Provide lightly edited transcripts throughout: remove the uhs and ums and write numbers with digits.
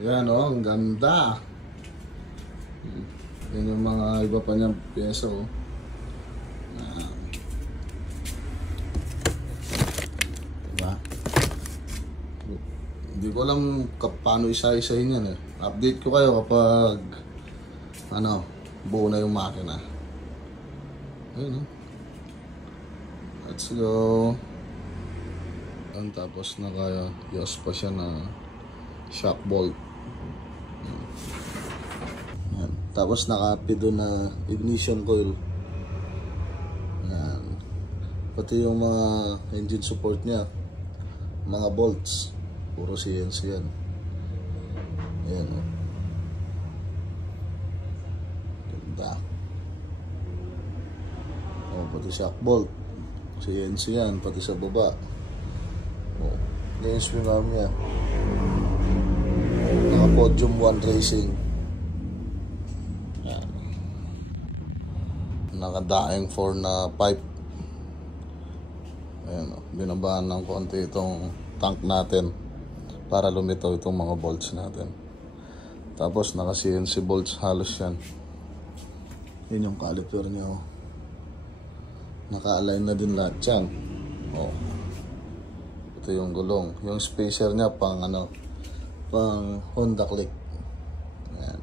Yan o, ang ganda. Yan yung mga iba pa niyang pyesa o. Diba? Hindi ko alam paano isa-isahin yan eh. Update ko kayo kapag ano, buo na yung makina. Ayun o. Let's go. Tapos naka-yos pa siya na shock bolt. Yan. Tapos naka-api doon na ignition coil. Yan. Pati yung mga engine support niya, mga bolts, puro CNC yan. Ayan o. Ganda. O, pati shock bolt, CNC yan, pati sa baba. O, yan yung swing arm niya. Naka Podium 1 Racing. Yan. Naka Daeng 4 na pipe. Ayan o, binabahan ng konti itong tank natin para lumitaw itong mga bolts natin. Tapos naka CNC bolts halos yan. Yun yung caliper niya o. Naka-align na din lahat yan. O. Ito yung gulong. Yung spacer niya pang ano, pang Honda Click. Ayan.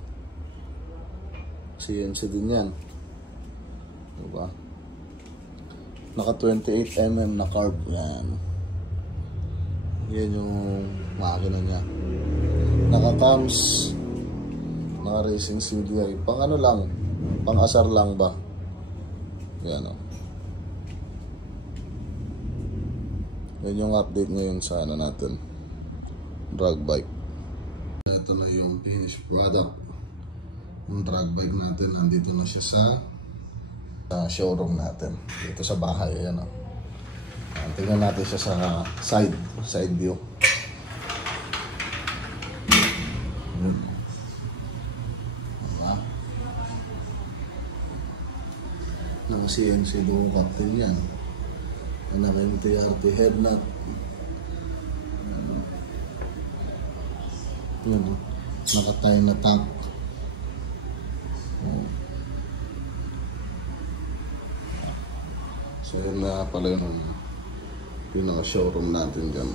CNC din yan. Diba? Naka 28mm na carb. Yan. Yan yung makina niya. Naka cams. Naka racing CDI. Pang ano lang. Pang asar lang ba? Yan o. Yan yung update ngayon sa ano natin, drag bike. Ito na yung finished product ng drag bike natin. Nandito na siya sa showroom natin, dito sa bahay. Ayan o. Tingnan natin siya sa side view. Naka CNC buong captain yan. Naka MTRT head nut. Yun o. Naka-tie na tank. So yun na pala yung pinaka-showroom natin dyan.